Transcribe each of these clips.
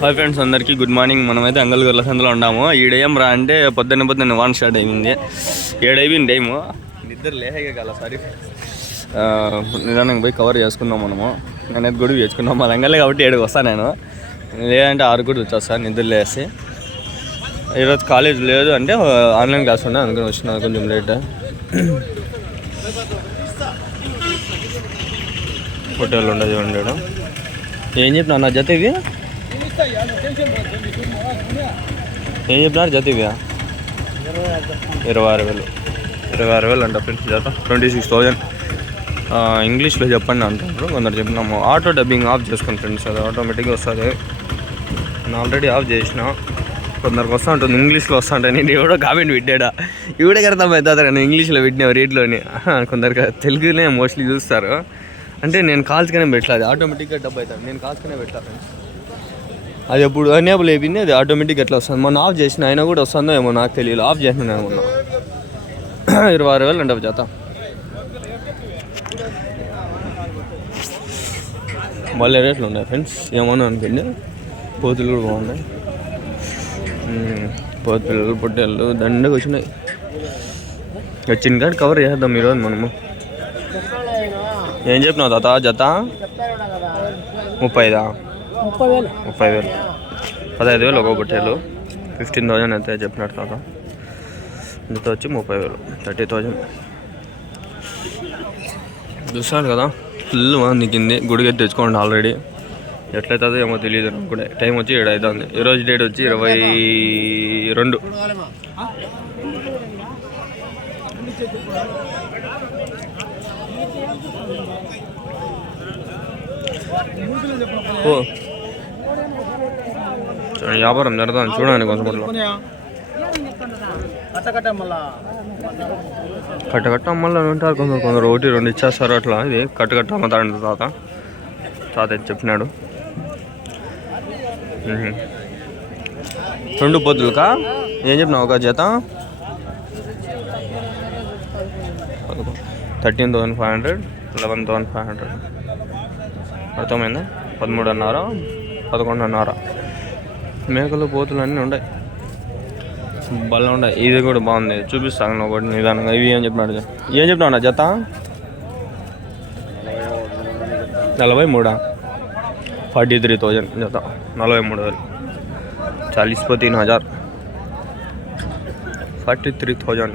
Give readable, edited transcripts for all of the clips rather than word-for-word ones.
Hi friends, అందరికీ good morning. మనమైతే అంగల్గర్ల సందులో ఉన్నాము. ఈడేం రా అంటే పొద్దున్న వాన్ స్టార్ట్ అయింది. 7 అయిపోయింది టైము. నిద్ర లేహగా కాల సారీ. నిదానంగా పోయి కవర్ చేసుకున్నాం మనము. నేనైతే గొడుగు తెచ్చుకున్నాం. మా అంగలే కాబట్టి 7కి వస్తాను నేను, లేదంటే 6 కూడా వచ్చేస్తాను నిద్ర లేసి. ఈరోజు కాలేజ్ లేదు అంటే ఆన్లైన్ క్లాస్ ఉన్నాయి, అందుకని వచ్చినా కొంచెం లేట్. హోటల్ ఉండదు ఉండడం. ఏం చెప్పినా నా జత ఇవి ఏం చెప్పినారు జత ఇవి 26,000 అంట ఫ్రెండ్స్. జత 26,000. ఇంగ్లీష్లో చెప్పండి అంటున్నారు కొందరు. చెప్పినాము ఆటో డబ్బింగ్ ఆఫ్ చేసుకోండి ఫ్రెండ్స్, అది ఆటోమేటిక్గా వస్తుంది. నేను ఆల్రెడీ ఆఫ్ చేసిన. కొందరికి వస్తూ ఉంటుంది ఇంగ్లీష్లో వస్తూ ఉంటాయి. నేను ఎవడో కామెంట్ పెట్టాడా, ఇవిడే అర్థమవుతుంది నేను ఇంగ్లీష్లో పెట్టినా రేట్లోని. కొందరికి తెలుగునే మోస్ట్లీ చూస్తారు. అంటే నేను కాల్స్గానే పెట్టలేదు, ఆటోమేటిక్గా డబ్బు అవుతాను. నేను కాల్స్గానే పెట్టా ఫ్రెండ్స్. అది ఎప్పుడు ఎనేబుల్ అయిపోయింది, అది ఆటోమేటిక్గా ఎట్లా వస్తుంది. మొన్న ఆఫ్ చేసిన అయినా కూడా వస్తుందో ఏమో నాకు తెలియదు. ఆఫ్ చేసిన నేను మొన్న 26,000 అంట జత. మళ్ళీ రేట్లు ఉన్నాయి ఫ్రెండ్స్, ఏమన్నా అనుకోండి. పోతులు కూడా బాగున్నాయి. పోతు పిల్లలు పొట్టేళ్ళు దండగా వచ్చినాయి. వచ్చిన కాడ కవర్ చేద్దాం ఈరోజు మనము. ఏం చెప్పినావు తాత జత 30,000 15,000 ఒక పొట్టేలు. 15,000 అయితే చెప్పినాడు తాత. జత వచ్చి 30,000 30,000. చూస్తాను కదా ఫుల్ మంది కింది. గుడికి తెచ్చుకోండి ఆల్రెడీ. ఎట్లయితుందో ఏమో తెలియదు నాకు కూడా. టైం వచ్చి 7 అవుతుంది. ఈరోజు డేట్ వచ్చి 22. ఓ వ్యాపారం జరుగుతుంది చూడండి. కొంతమందిలో కట్టకట్ట మళ్ళీ ఉంటారు కొందరు 1-2 ఇచ్చేస్తారు అట్లా. ఇది కట్టకట్ట అమ్ముతాడు తాత చెప్పినాడు. 2 పొద్దులుకా ఏం చెప్పినావు ఒక జత 13,500 11,500 అర్థమైందా. 13,500 11,500. మేకలు పోతులు అన్నీ ఉన్నాయి, బల్ల ఉన్నాయి. ఇది కూడా బాగుంది, చూపిస్తాను ఒకటి నిదానంగా. ఇవి ఏం చెప్పినాడు నా జత 43 43,000 జత 43,000. 40,000 43,000.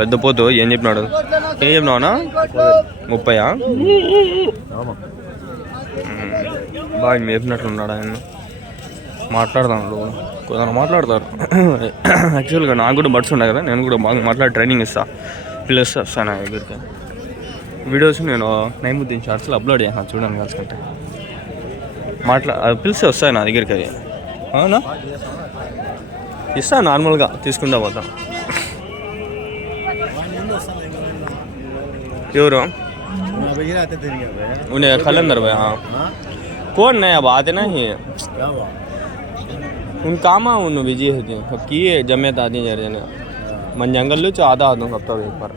పెద్ద పోతు ఏం చెప్పినాడు అన్నా 30. బాగా మేపినట్లున్నాడు ఆయన. మాట్లాడతాను కొందరు మాట్లాడతారు. యాక్చువల్గా నాకు కూడా బడ్స్ ఉన్నాయి కదా, నేను కూడా బాగా మాట్లాడి ట్రైనింగ్ ఇస్తాను. ప్లస్ వస్తాను నా దగ్గరికి. వీడియోస్ నేను నైముద్దీన్ షార్ట్స్లో అప్లోడ్ చేస్తాను చూడండి కాల్చుకుంటే. పిలిచి వస్తాయి నా దగ్గరికి. అవి అవునా ఇస్తాను, నార్మల్గా తీసుకుంటా పోతాం. ఎవరు उन्हें खलंदर भाई? हाँ कौन नया बात है ना ये उन काम उन बिजी है की जमेत आती जरिए मन जंगल लो आता हूँ हफ्ता एक बार.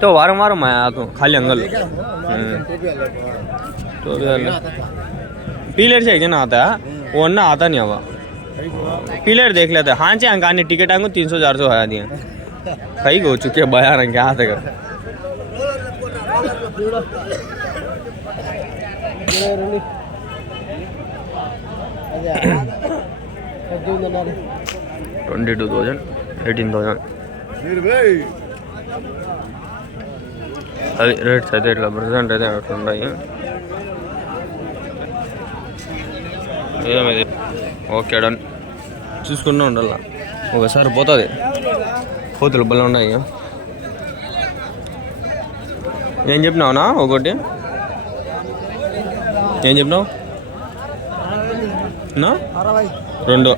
तो वारम वारम मैं आता हूँ खाली अंगल. तो पीलर से एक जना आता है, वो ना आता नहीं हवा. पीलर देख लेते हैं. हाँ चे अंकानी टिकट आंगो 300-400 हया दिए कहीं हो चुके बया रंग क्या आते कर. 22,000 18,000 అది రేట్స్ అయితే ఇట్లా ప్రజెంట్ అయితే అట్లా ఉన్నాయి. ఏమిది ఓకే డన్. చూసుకుంటూ ఉండాల, ఒకసారి పోతుంది. పోతులు బలం ఉన్నాయి. ఏం చెప్పినావునా ఒకటి ఏం చెప్పినావు నా 2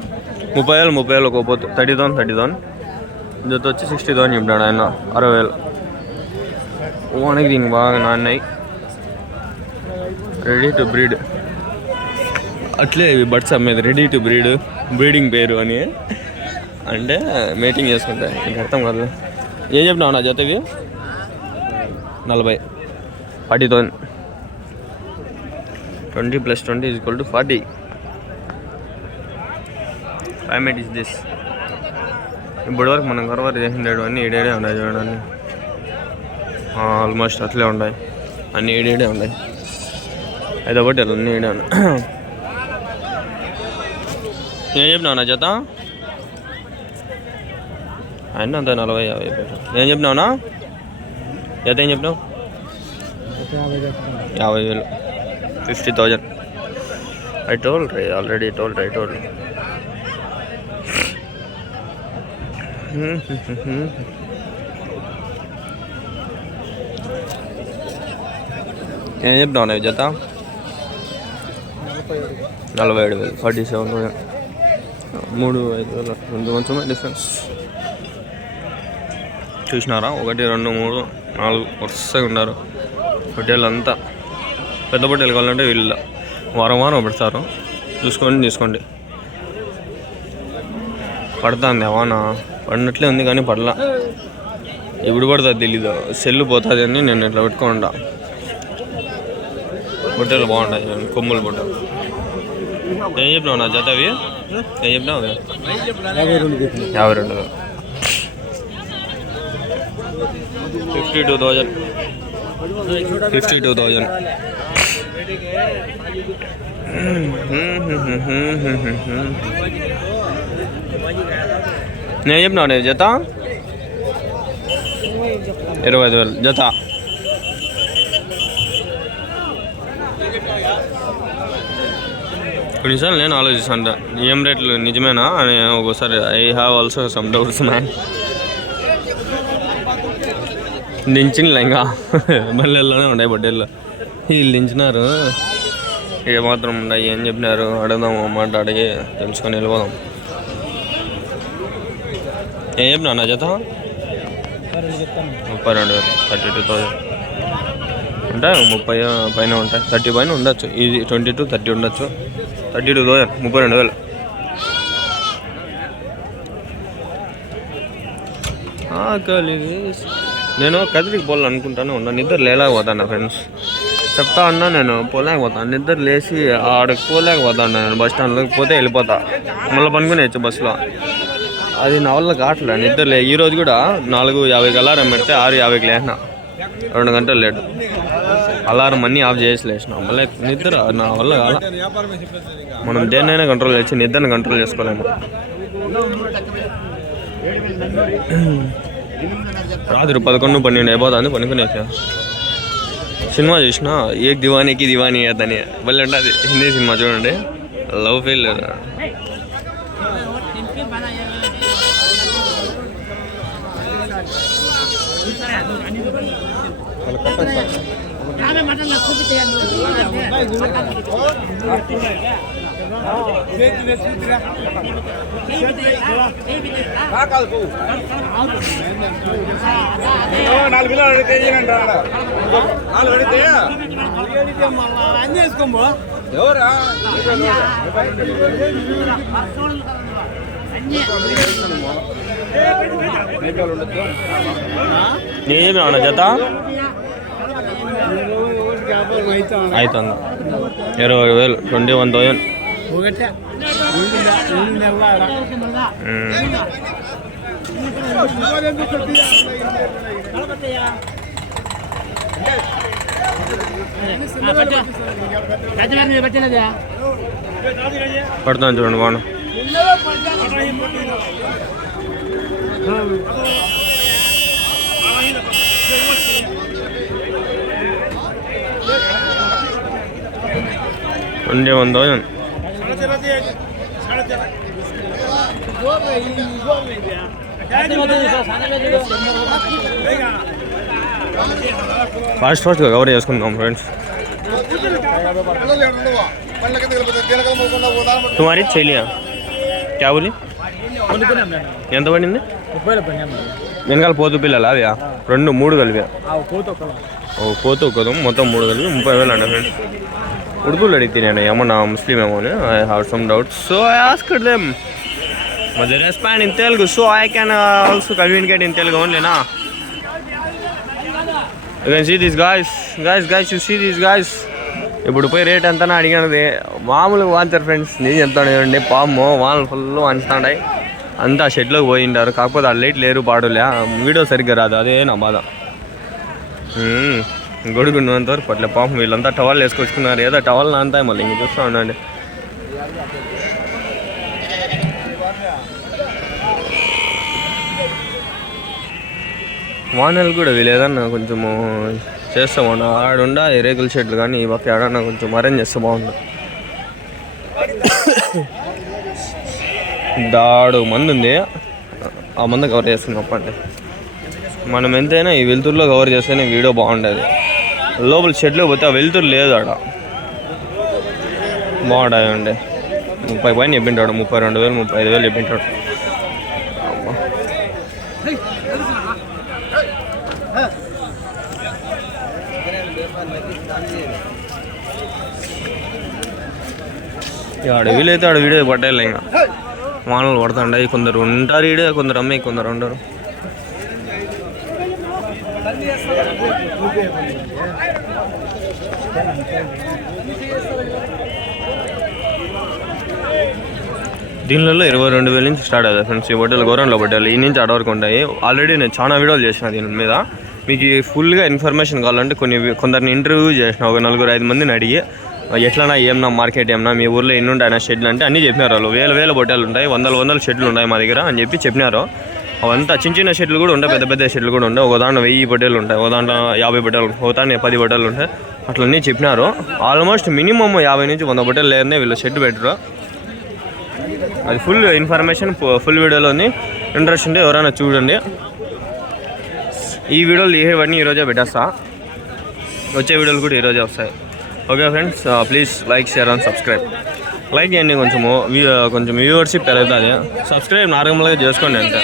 30,000 ఒక పోతు 30,000 జత వచ్చి 60,000 చెప్పినాడు ఆయన. 60,000 ఓనకి దీనికి బాగా నాన్నాయి. రెడీ టు బ్రీడ్ అట్లే ఇవి బడ్స్ అమ్మేది. రెడీ టు బ్రీడింగ్ పేరు అని అంటే మేటింగ్ చేసుకుంటా. నీకు అర్థం కాదు. ఏం చెప్పినావు నా జత ఇవి 40,000 20 + 20 = 40. Climate is this. ఇప్పటి వరకు మనం కవర్ చేసిండేడు అన్నీ ఏడేడే ఉన్నాయి చూడండి. ఆల్మోస్ట్ అట్లే ఉన్నాయి, అన్నీ ఏడేడే ఉన్నాయి. అయితే ఒకటి అన్నీ ఏడే ఉన్నాయి. ఏం చెప్పినావు నా జత? ఆయన అంత 40-50 పెట్టు. ఏం చెప్పినావునా జత? ఏం చెప్పినావు? 50,000, 50,000. I told already. ఏం చెప్పినావు నా జత? 47,000, 47,000. 3-5,000 కొంచెమే డిఫరెన్స్. చూసినారా? 1, 2, 3, 4 వరుసగా ఉన్నారు. పొట్టేళ్ళు అంతా పెద్ద పొట్టేలు కావాలంటే వీళ్ళు వారం పెడతారు. చూసుకొని తీసుకోండి. పడుతుంది వాన, పడినట్లే ఉంది కానీ పడలా. ఎప్పుడు పడుతుంది తెలీదు, సెల్లు పోతుంది అని నేను ఇట్లా పెట్టుకోండా. పొట్టేలు బాగుంటాయి, కొమ్ములు పొట్టేలు. ఏం చెప్పినావు నా జత అవి? ఏం చెప్పినావు? 52,000. 52,000. నేను చెప్పినా జత 25,000 జత. కొన్నిసార్లు నేను ఆలోచిస్తాను ఏం రేట్లు నిజమేనా అని. ఒకసారి I have also some doubts man. దించిన ఇంకా మళ్ళీలోనే ఉన్నాయి బొడ్డేళ్ళు. వీళ్ళు దించినారు, ఏమాత్రం ఉన్నాయి ఏం చెప్పినారు అడుగుదాం, మాట్లాడి తెలుసుకొని వెళ్ళిపోదాం. ఏం చెప్పినా నా జత? 32,000, 32,000 ఉంటాయి. 30 పైన ఉంటాయి, 30 పైన ఉండొచ్చు. ఇది 22-30 ఉండొచ్చు. 32,000, 32,000. ఆకలి. నేను కదిరికి పోవాలనుకుంటానే ఉన్నా, నిద్ర లేకపోతాను ఫ్రెండ్స్. చెప్తా ఉన్నా నేను పోలేకపోతాను, నిద్ర లేచి ఆడకి పోలేకపోతాను. నేను బస్ స్టాండ్లోకి పోతే వెళ్ళిపోతా, మళ్ళీ పనుకునేచ్చు బస్సులో. అది నా వల్ల కావట్లే నిద్ర లే. ఈరోజు కూడా 4:50కి అలారం పెడితే 6:50కి లేచినా, 2 గంటలు లేటు. అలారం అన్నీ ఆఫ్ చేసి లేచినా, మళ్ళీ నిద్ర నా వల్ల కాల. మనం దేన్నైనా కంట్రోల్ చేసి నిద్రని కంట్రోల్ చేసుకోలేము. రాత్రి 11-12 అయిపోతుంది పనుకునేసా. సినిమా చూసిన ఏక్ దివానీకి దివానీ అదని మళ్ళీ ఉంటుంది. హిందీ సినిమా చూడండి, లవ్ ఫెయిల్యూర్. నేనేమి జత 5,000, 20,000, 21,000. పడుతుంది చూడండి బాగున్నా. ఉండే 1,000. ఫాస్ట్గా కవర్ చేసుకుందాం ఫ్రెండ్స్. తుమారి చెలియా క్యా బోలి? ఎంత పడింది? వెనకాల పోతు పిల్లలు అవి 2-3 కలిపా. ఓ పోతు కదా మొత్తం 3 కలిపి 30,000 అండి ఫ్రెండ్స్. ఉర్దూలో అడిగితే నేను ఏమన్నా ముస్లిం ఏమో అని. I have some doubts, so I asked them. But they respond in Telugu, so I can also communicate in Telugu only, na. You can see these guys. You see these guys. ఇప్పుడు పోయి rate ఎంతనా అడిగినది మామూలుగా వాంచారు friends. నేను చెప్తాను చూడండి, పాము వానలు full వాంచుతాయి. అంతా షెడ్లోకి పోయింటారు, కాకపోతే ఆ లైట్ లేరు పాడులే, వీడియో సరిగ్గా రాదు, అదే నా బాధ. గొడుగు ఉన్నంత వరకు పట్లే పాపం. వీళ్ళంతా టవల్ వేసుకొచ్చుకున్నారు, ఏదో టవల్ నాంతాయి మళ్ళీ. ఇంక చూస్తూ ఉండండి. వానలు కూడా వీలేదన్నా కొంచెము చేస్తామన్నా ఆడుండా రేకుల షెడ్లు కానీ ఈ పక్క ఆడన్నా కొంచెం అరేంజ్ చేస్తే బాగుంటుంది. దాడు మంది ఉంది, ఆ మంది కవర్ చేస్తుంది తప్పండి. మనం ఎంతైనా ఈ వెలుతురులో కవర్ చేస్తేనే వీడియో బాగుండేది. లోపల షెడ్లో పోతే ఆ వెలుతురు లేదు, ఆడ బాగుంటాయండి. 30 పైన చెప్పింటాడు, 32,000 35,000 చెప్పింటాడు. అడవిలైతే ఆడ వీడియో పట్టాలి. ఇంకా వానలు పడుతుంటాయి, కొందరు ఉంటారు ఈడే, కొందరు అమ్మాయి, కొందరు ఉండరు. దీనిలో 22,000 నుంచి స్టార్ట్ అవుతుంది ఫ్రెండ్స్. ఈ బట్టలు గౌరవంలో బట్టలు ఈ నుంచి అడవరకు ఉంటాయి. ఆల్రెడీ నేను చాలా వీడియోలు చేసిన దీని మీద. మీకు ఫుల్గా ఇన్ఫర్మేషన్ కావాలంటే కొందరిని ఇంటర్వ్యూ చేసిన, ఒక 4-5 మందిని అడిగి ఎట్లన్నా ఏమన్నా మార్కెట్ ఏమన్నా మీ ఊర్లో ఎన్ని ఉంటాయన్న షెడ్లు అంటే అన్నీ చెప్పినారు. వాళ్ళు వేల బొట్టలు ఉంటాయి, వందల షెడ్లు ఉన్నాయి మా దగ్గర అని చెప్పినారు. అవంతా చిన్న షెడ్లు కూడా ఉంటాయి, పెద్ద షెడ్లు కూడా ఉంటాయి. ఒక దాంట్లో 1000 బొట్టలు ఉంటాయి, ఒక దాంట్లో 50 బొట్టలు, ఒక దాంట్లో 10 బొట్టలు ఉంటాయి. అట్లన్నీ చెప్పినారు. ఆల్మోస్ట్ మినిమం 50 నుంచి 100 బొట్టలు లేదనే వీళ్ళు షెడ్ పెట్టరు. అది ఫుల్ ఇన్ఫర్మేషన్ ఫుల్ వీడియోలో ఉంది. ఇంట్రెస్ట్ ఉంటే ఎవరైనా చూడండి. ఈ వీడియోలు ఇవన్నీ ఈరోజే పెట్టేస్తా, వచ్చే వీడియోలు కూడా ఈరోజే వస్తాయి. Okay friends, please like, share and subscribe. Like చేయండి, కొంచెం వ్యూవర్షిప్ పెరుగుతుంది. సబ్స్క్రైబ్ నార్మల్గా చేసుకోండి అంతే.